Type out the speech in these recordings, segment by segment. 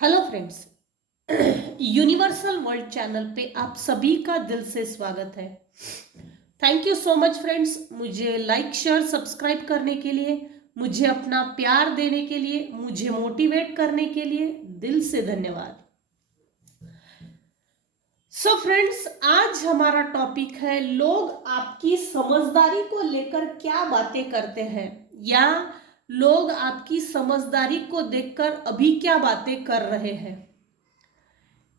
Hello friends. Universal world channel पे आप सभी का दिल से स्वागत है। Thank you so much friends, मुझे लाइक शेयर सब्सक्राइब करने के लिए, मुझे अपना प्यार देने के लिए, मुझे मोटिवेट करने के लिए दिल से धन्यवाद। सो फ्रेंड्स, आज हमारा टॉपिक है लोग आपकी समझदारी को लेकर क्या बातें करते हैं, या लोग आपकी समझदारी को देखकर अभी क्या बातें कर रहे हैं।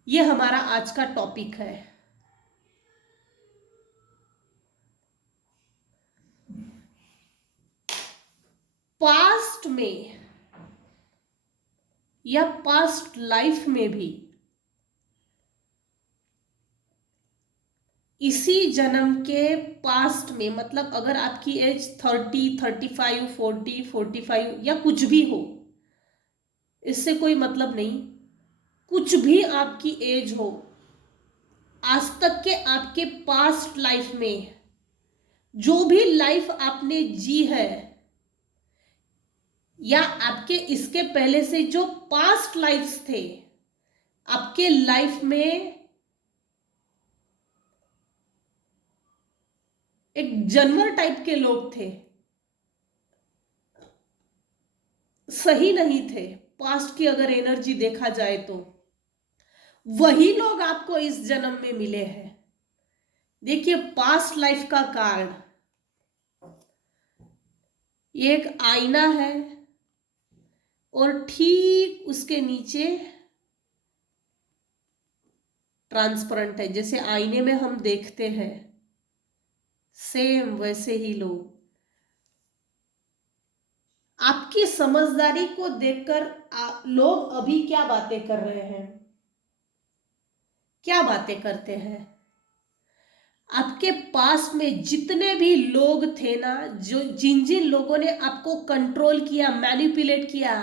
ये हमारा आज का टॉपिक है। पास्ट में या पास्ट लाइफ में भी इसी जन्म के पास्ट में, मतलब अगर आपकी एज 30, 35, 40, 45 या कुछ भी हो, इससे कोई मतलब नहीं। कुछ भी आपकी एज हो, आज तक के आपके पास्ट लाइफ में जो भी लाइफ आपने जी है, या आपके इसके पहले से जो पास्ट लाइफ्स थे, आपके लाइफ में एक जानवर टाइप के लोग थे, सही नहीं थे। पास्ट की अगर एनर्जी देखा जाए तो वही लोग आपको इस जन्म में मिले हैं। देखिए, पास्ट लाइफ का कार्ड, ये एक आईना है और ठीक उसके नीचे ट्रांसपेरेंट है। जैसे आईने में हम देखते हैं, सेम वैसे ही लोग आपकी समझदारी को देखकर लोग अभी क्या बातें कर रहे हैं, क्या बातें करते हैं। आपके पास में जितने भी लोग थे ना, जो जिन जिन लोगों ने आपको कंट्रोल किया, मैनिपुलेट किया,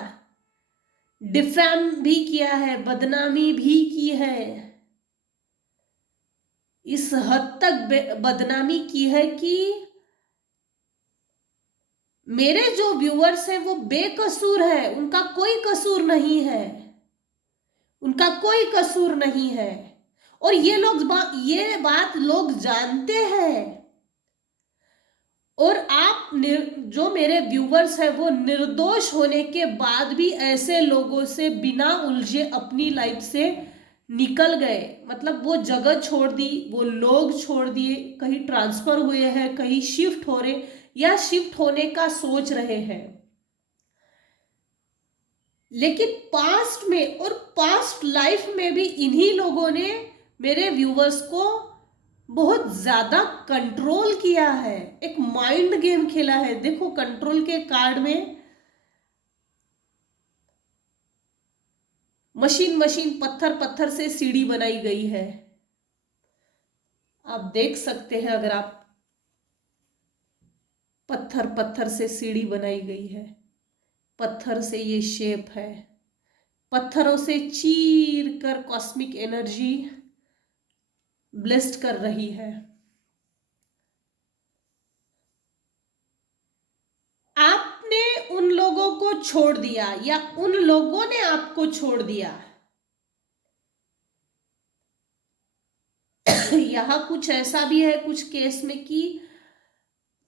डिफेम भी किया है, बदनामी भी की है, इस हद तक बदनामी की है कि मेरे जो व्यूअर्स हैं वो बेकसूर है, उनका कोई कसूर नहीं है, उनका कोई कसूर नहीं है। और ये ये बात लोग जानते हैं। और आप जो मेरे व्यूवर्स हैं वो निर्दोष होने के बाद भी ऐसे लोगों से बिना उलझे अपनी लाइफ से निकल गए। मतलब वो जगह छोड़ दी, वो लोग छोड़ दिए, कहीं ट्रांसफर हुए हैं, कहीं शिफ्ट हो रहे या शिफ्ट होने का सोच रहे हैं। लेकिन पास्ट में और पास्ट लाइफ में भी इन्हीं लोगों ने मेरे व्यूवर्स को बहुत ज्यादा कंट्रोल किया है, एक माइंड गेम खेला है। देखो, कंट्रोल के कार्ड में मशीन मशीन, पत्थर पत्थर से सीढ़ी बनाई गई है। आप देख सकते हैं, अगर आप पत्थर पत्थर से सीढ़ी बनाई गई है, पत्थर से ये शेप है, पत्थरों से चीर कर कॉस्मिक एनर्जी ब्लेस्ड कर रही है। आपने उन लोगों को छोड़ दिया या उन लोगों ने आपको छोड़ दिया। यहां कुछ ऐसा भी है कुछ केस में कि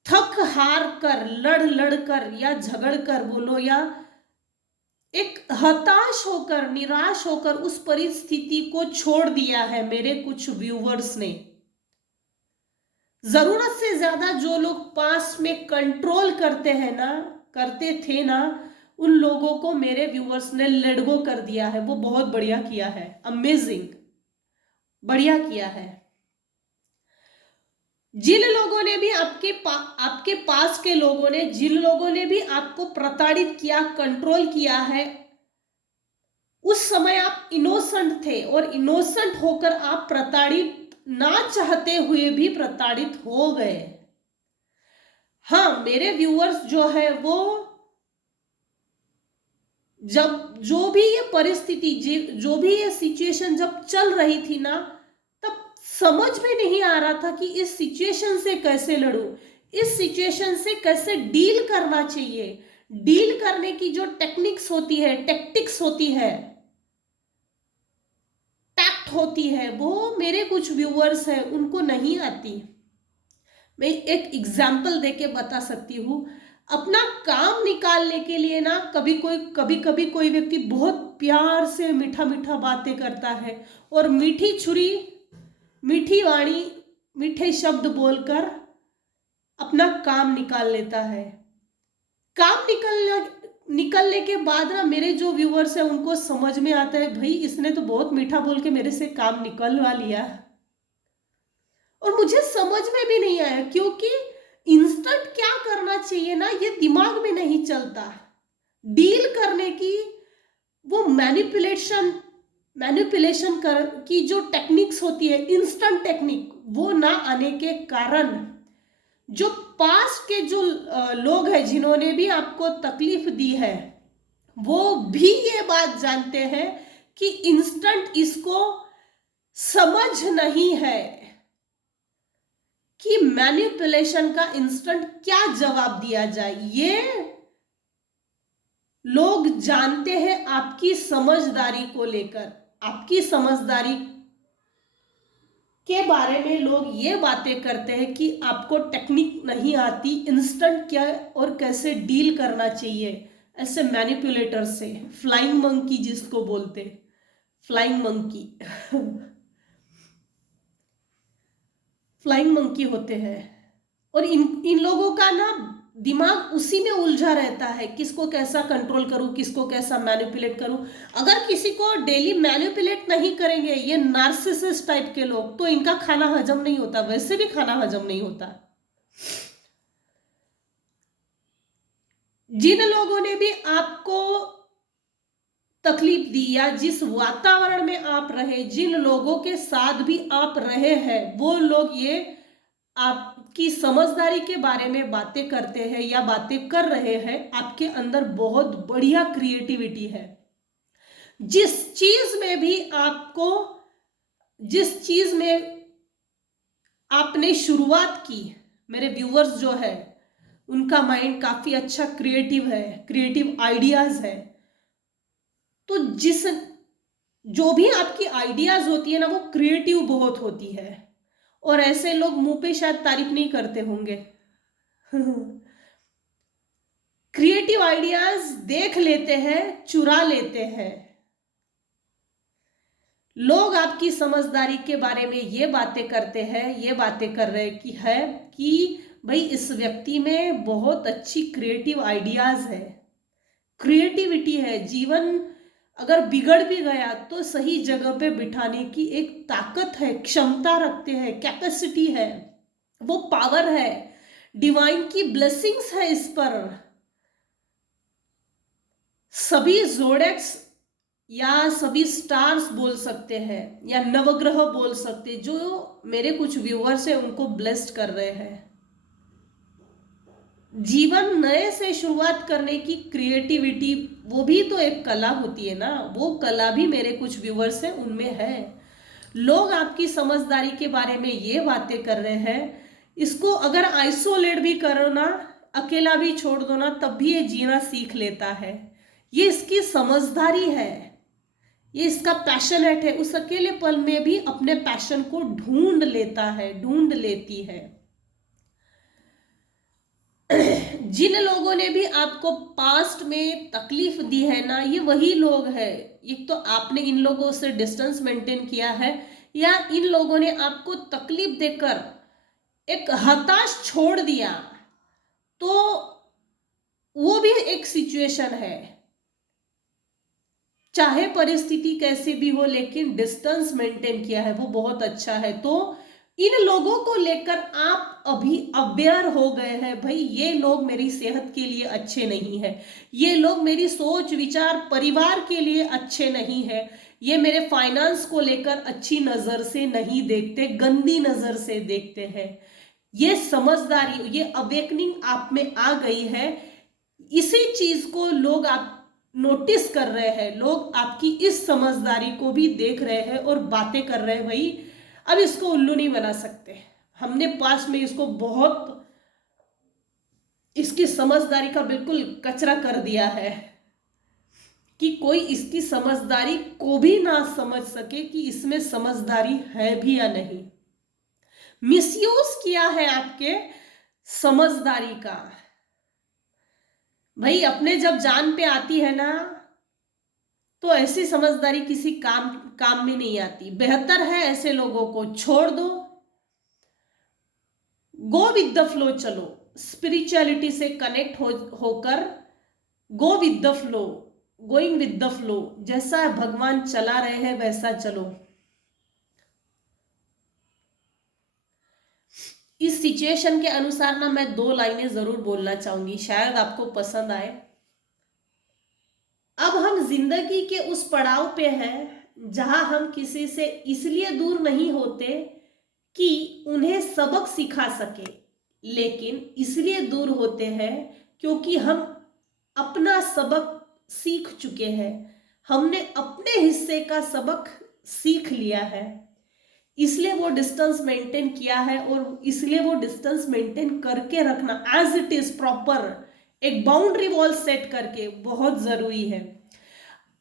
थक हार कर, लड़ लड़ कर या झगड़ कर बोलो, या एक हताश होकर, निराश होकर उस परिस्थिति को छोड़ दिया है मेरे कुछ व्यूवर्स ने। जरूरत से ज्यादा जो लोग पास में कंट्रोल करते हैं ना, करते थे ना, उन लोगों को मेरे व्यूवर्स ने लेट गो कर दिया है। वो बहुत बढ़िया किया है, अमेजिंग, बढ़िया किया है। जिन लोगों ने भी आपके पास के लोगों ने, जिन लोगों ने भी आपको प्रताड़ित किया, कंट्रोल किया है, उस समय आप इनोसेंट थे और इनोसेंट होकर आप प्रताड़ित ना चाहते हुए भी प्रताड़ित हो गए। हाँ, मेरे व्यूअर्स जो है वो जब जो भी ये परिस्थिति, जो भी ये सिचुएशन जब चल रही थी ना, तब समझ में नहीं आ रहा था कि इस सिचुएशन से कैसे लड़ूं, इस सिचुएशन से कैसे डील करना चाहिए। डील करने की जो टेक्निक्स होती है, टैक्टिक्स होती है, टैक्ट होती है वो मेरे कुछ व्यूअर्स हैं उनको नहीं आती। मैं एक एग्जाम्पल देके बता सकती हूँ। अपना काम निकालने के लिए ना कभी कभी कोई व्यक्ति बहुत प्यार से मीठा मीठा बातें करता है और मीठी छुरी मीठी वाणी मीठे शब्द बोलकर अपना काम निकाल लेता है। काम निकलने के बाद ना मेरे जो व्यूअर्स हैं उनको समझ में आता है भाई इसने तो बहुत मीठा बोल के मेरे से काम निकलवा लिया, और मुझे समझ में भी नहीं आया क्योंकि इंस्टेंट क्या करना चाहिए ना ये दिमाग में नहीं चलता। डील करने की वो मैनिपुलेशन की जो टेक्निक्स होती है, इंस्टेंट टेक्निक, वो ना आने के कारण जो पास्ट के जो लोग हैं जिन्होंने भी आपको तकलीफ दी है वो भी ये बात जानते हैं कि इंस्टेंट इसको समझ नहीं है कि मैनिपुलेशन का इंस्टेंट क्या जवाब दिया जाए। ये लोग जानते हैं आपकी समझदारी को लेकर, आपकी समझदारी के बारे में लोग ये बातें करते हैं कि आपको टेक्निक नहीं आती, इंस्टेंट क्या और कैसे डील करना चाहिए ऐसे मैनिपुलेटर से। फ्लाइंग मंकी जिसको बोलते, फ्लाइंग मंकी फ्लाइंग मंकी होते हैं। और इन लोगों का ना दिमाग उसी में उलझा रहता है, किसको कैसा कंट्रोल करूं, किसको कैसा मैनिपुलेट करूं। अगर किसी को डेली मैनिपुलेट नहीं करेंगे ये नार्सिसिस्ट टाइप के लोग तो इनका खाना हजम नहीं होता, वैसे भी खाना हजम नहीं होता। जिन लोगों ने भी आपको तकलीफ दी या जिस वातावरण में आप रहे, जिन लोगों के साथ भी आप रहे हैं, वो लोग ये आपकी समझदारी के बारे में बातें करते हैं या बातें कर रहे हैं। आपके अंदर बहुत बढ़िया क्रिएटिविटी है। जिस चीज में आपने शुरुआत की, मेरे व्यूअर्स जो है उनका माइंड काफी अच्छा क्रिएटिव है, क्रिएटिव आइडियाज है। तो जो भी आपकी आइडियाज होती है ना वो क्रिएटिव बहुत होती है, और ऐसे लोग मुंह पे शायद तारीफ नहीं करते होंगे क्रिएटिव आइडियाज देख लेते हैं, चुरा लेते हैं। लोग आपकी समझदारी के बारे में ये बातें करते हैं, ये बातें कर रहे कि भाई इस व्यक्ति में बहुत अच्छी क्रिएटिव आइडियाज है, क्रिएटिविटी है। जीवन अगर बिगड़ भी गया तो सही जगह पे बिठाने की एक ताकत है, क्षमता रखते हैं, कैपेसिटी है, वो पावर है, डिवाइन की ब्लेसिंग्स है इस पर। सभी जोडेक्स या सभी स्टार्स बोल सकते हैं या नवग्रह बोल सकते हैं, जो मेरे कुछ व्यूअर्स हैं उनको ब्लेस्ड कर रहे हैं। जीवन नए से शुरुआत करने की क्रिएटिविटी, वो भी तो एक कला होती है ना, वो कला भी मेरे कुछ व्यूअर्स हैं उनमें है। लोग आपकी समझदारी के बारे में ये बातें कर रहे हैं, इसको अगर आइसोलेट भी करो ना, अकेला भी छोड़ दो ना, तब भी ये जीना सीख लेता है। ये इसकी समझदारी है, ये इसका पैशनेट है। उस अकेले पल में भी अपने पैशन को ढूंढ लेता है, ढूंढ लेती है। जिन लोगों ने भी आपको पास्ट में तकलीफ दी है ना, ये वही लोग हैं। एक तो आपने इन लोगों से डिस्टेंस मेंटेन किया है, या इन लोगों ने आपको तकलीफ देकर एक हताश छोड़ दिया, तो वो भी एक सिचुएशन है। चाहे परिस्थिति कैसी भी हो, लेकिन डिस्टेंस मेंटेन किया है, वो बहुत अच्छा है। तो इन लोगों को लेकर आप अभी अवेयर हो गए हैं, भाई ये लोग मेरी सेहत के लिए अच्छे नहीं है, ये लोग मेरी सोच विचार परिवार के लिए अच्छे नहीं है, ये मेरे फाइनेंस को लेकर अच्छी नजर से नहीं देखते, गंदी नजर से देखते हैं। ये समझदारी, ये अवेकनिंग आप में आ गई है। इसी चीज को लोग आप नोटिस कर रहे हैं, लोग आपकी इस समझदारी को भी देख रहे हैं और बातें कर रहे हैं। भाई अब इसको उल्लू नहीं बना सकते, हमने पास में इसको बहुत, इसकी समझदारी का बिल्कुल कचरा कर दिया है। कि कोई इसकी समझदारी को भी ना समझ सके कि इसमें समझदारी है भी या नहीं। मिसयूज किया है आपके समझदारी का। भाई अपने जब जान पे आती है ना, तो ऐसी समझदारी किसी काम में नहीं आती। बेहतर है ऐसे लोगों को छोड़ दो, गो विद द फ्लो चलो, स्पिरिचुअलिटी से कनेक्ट होकर go with the flow, going with the flow, जैसा भगवान चला रहे हैं वैसा चलो। इस सिचुएशन के अनुसार ना मैं 2 लाइनें जरूर बोलना चाहूंगी, शायद आपको पसंद आए। अब हम जिंदगी के उस पड़ाव पे हैं जहां हम किसी से इसलिए दूर नहीं होते कि उन्हें सबक सिखा सके, लेकिन इसलिए दूर होते हैं क्योंकि हम अपना सबक सीख चुके हैं, हमने अपने हिस्से का सबक सीख लिया है, इसलिए वो डिस्टेंस मेंटेन किया है। और इसलिए वो डिस्टेंस मेंटेन करके रखना एज इट इज प्रॉपर, एक बाउंड्री वॉल सेट करके बहुत जरूरी है।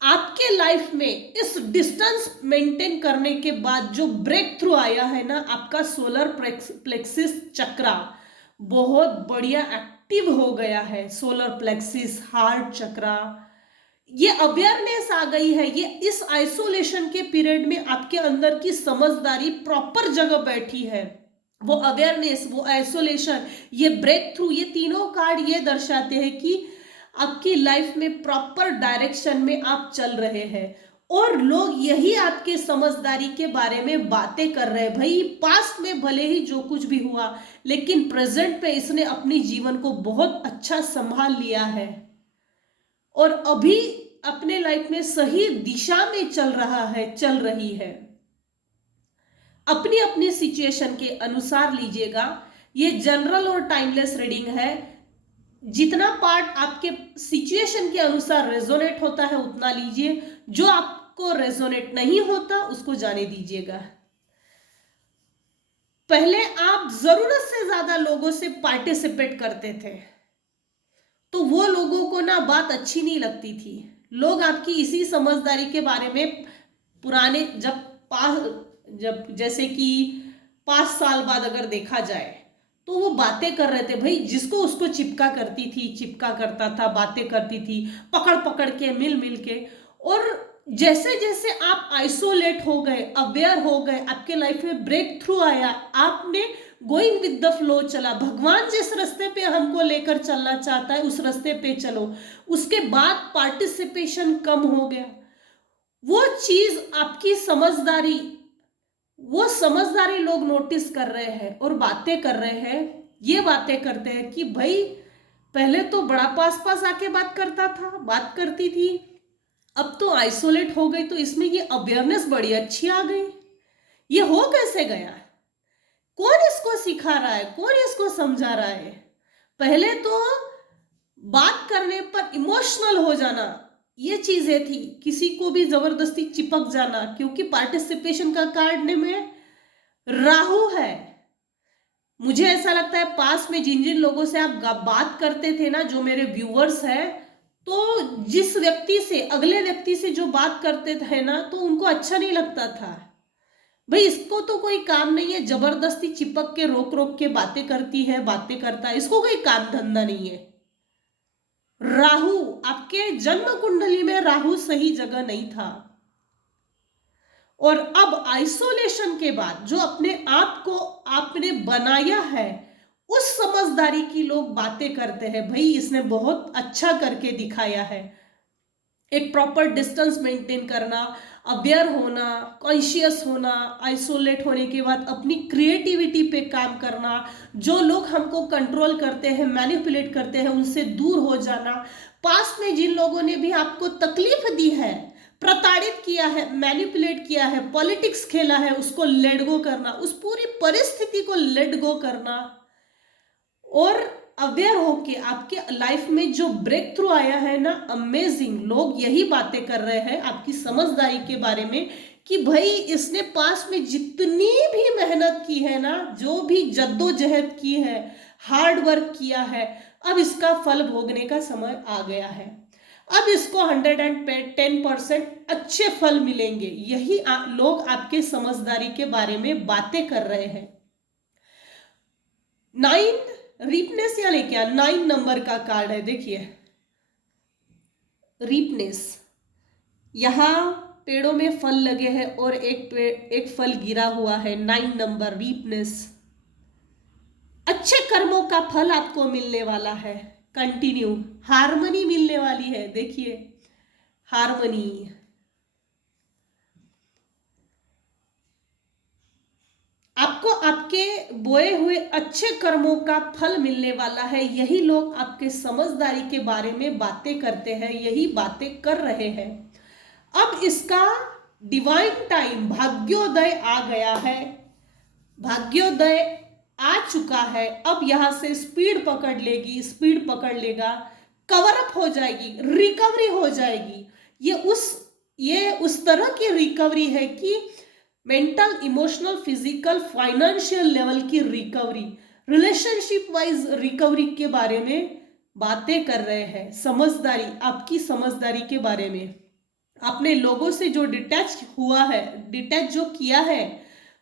आपके लाइफ में इस डिस्टेंस मेंटेन करने के बाद जो ब्रेक थ्रू आया है ना, आपका सोलर प्लेक्सिस चक्रा बहुत बढ़िया एक्टिव हो गया है। सोलर प्लेक्सिस, हार्ट चक्रा, ये अवेयरनेस आ गई है। ये इस आइसोलेशन के पीरियड में आपके अंदर की समझदारी प्रॉपर जगह बैठी है। वो अवेयरनेस, वो आइसोलेशन, ये ब्रेक थ्रू, ये तीनों कार्ड ये दर्शाते हैं कि आपकी लाइफ में प्रॉपर डायरेक्शन में आप चल रहे हैं। और लोग यही आपके समझदारी के बारे में बातें कर रहे हैं। भाई पास्ट में भले ही जो कुछ भी हुआ, लेकिन प्रेजेंट पे इसने अपनी जीवन को बहुत अच्छा संभाल लिया है और अभी अपने लाइफ में सही दिशा में चल रहा है, चल रही है। अपनी अपनी सिचुएशन के अनुसार लीजिएगा। ये जनरल और टाइमलेस रीडिंग है। जितना पार्ट आपके सिचुएशन के अनुसार रेजोनेट होता है उतना लीजिए, जो आपको रेजोनेट नहीं होता उसको जाने दीजिएगा। पहले आप जरूरत से ज्यादा लोगों से पार्टिसिपेट करते थे, तो वो लोगों को ना बात अच्छी नहीं लगती थी। लोग आपकी इसी समझदारी के बारे में पुराने जब जैसे कि 5 साल बाद अगर देखा जाए तो वो बातें कर रहे थे। भाई जिसको उसको चिपका करती थी, चिपका करता था, बातें करती थी, पकड़ पकड़ के, मिल मिल के। और जैसे जैसे आप आइसोलेट हो गए, अवेयर हो गए, आपके लाइफ में ब्रेक थ्रू आया, आपने गोइंग विद द फ्लो चला। भगवान जिस रास्ते पे हमको लेकर चलना चाहता है उस रास्ते पे चलो। उसके बाद पार्टिसिपेशन कम हो गया। वो चीज आपकी समझदारी, वो समझदारी लोग नोटिस कर रहे हैं और बातें कर रहे हैं। ये बातें करते हैं कि भाई पहले तो बड़ा पास पास आके बात करता था, बात करती थी, अब तो आइसोलेट हो गई, तो इसमें ये अवेयरनेस बड़ी अच्छी आ गई। ये हो कैसे गया? कौन इसको सिखा रहा है, कौन इसको समझा रहा है? पहले तो बात करने पर इमोशनल हो जाना, ये चीजें थी, किसी को भी जबरदस्ती चिपक जाना, क्योंकि पार्टिसिपेशन का कार्ड में राहु है। मुझे ऐसा लगता है पास में जिन जिन लोगों से आप बात करते थे ना, जो मेरे व्यूअर्स हैं, तो जिस व्यक्ति से, अगले व्यक्ति से जो बात करते थे ना, तो उनको अच्छा नहीं लगता था। भाई इसको तो कोई काम नहीं है, जबरदस्ती चिपक के रोक रोक के बातें करती है, बातें करता है, इसको कोई काम धंधा नहीं है। राहु, आपके जन्म कुंडली में राहु सही जगह नहीं था। और अब आइसोलेशन के बाद जो अपने आप को आपने बनाया है, उस समझदारी की लोग बातें करते हैं। भाई इसने बहुत अच्छा करके दिखाया है। एक प्रॉपर डिस्टेंस मेंटेन करना, अवेयर होना, कॉन्शियस होना, आइसोलेट होने के बाद अपनी क्रिएटिविटी पे काम करना, जो लोग हमको कंट्रोल करते हैं, मैनिपुलेट करते हैं, उनसे दूर हो जाना। पास्ट में जिन लोगों ने भी आपको तकलीफ दी है, प्रताड़ित किया है, मैनिपुलेट किया है, पॉलिटिक्स खेला है, उसको लेट गो करना, उस पूरी परिस्थिति को लेट गो करना और अवेयर होके आपके लाइफ में जो ब्रेक थ्रू आया है ना, अमेजिंग। लोग यही बातें कर रहे हैं आपकी समझदारी के बारे में कि भाई इसने पास में जितनी भी मेहनत की है ना, जो भी जद्दोजहद की है, हार्ड वर्क किया है, अब इसका फल भोगने का समय आ गया है। अब इसको 110% अच्छे फल मिलेंगे। यही लोग आपके समझदारी के बारे में बातें कर रहे हैं। 9 रीपनेस यानी क्या? 9 नंबर का कार्ड है, देखिए रीपनेस। यहां पेड़ों में फल लगे हैं और एक फल गिरा हुआ है। 9 नंबर रीपनेस। अच्छे कर्मों का फल आपको मिलने वाला है। कंटिन्यू हार्मनी मिलने वाली है, देखिए हार्मनी। आपको आपके बोए हुए अच्छे कर्मों का फल मिलने वाला है। यही लोग आपके समझदारी के बारे में बातें करते हैं, यही बातें कर रहे हैं। अब इसका डिवाइन टाइम भाग्योदय आ गया है। भाग्योदय आ चुका है। अब यहां से स्पीड पकड़ लेगी, स्पीड पकड़ लेगा, कवर अप हो जाएगी, रिकवरी हो जाएगी। ये उस तरह की रिकवरी है कि mental, emotional, physical, financial level की रिकवरी, रिलेशनशिप वाइज रिकवरी के बारे में बातें कर रहे हैं। समझदारी, आपकी समझदारी के बारे में। आपने लोगों से जो डिटैच हुआ है, डिटैच जो किया है,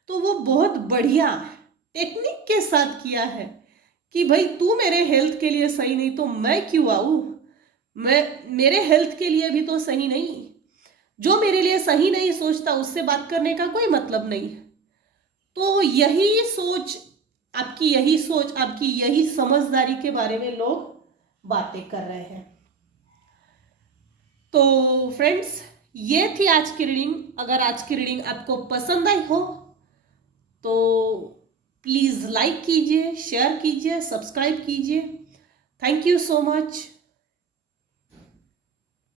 तो वो बहुत बढ़िया टेक्निक के साथ किया है कि भाई तू मेरे हेल्थ के लिए सही नहीं तो मैं क्यों आऊं, मेरे हेल्थ के लिए भी तो सही नहीं। जो मेरे लिए सही नहीं सोचता उससे बात करने का कोई मतलब नहीं। तो यही सोच, आपकी यही समझदारी के बारे में लोग बातें कर रहे हैं। तो फ्रेंड्स, ये थी आज की रीडिंग। अगर आज की रीडिंग आपको पसंद आई हो तो प्लीज़ लाइक कीजिए, शेयर कीजिए, सब्सक्राइब कीजिए। Thank you so much.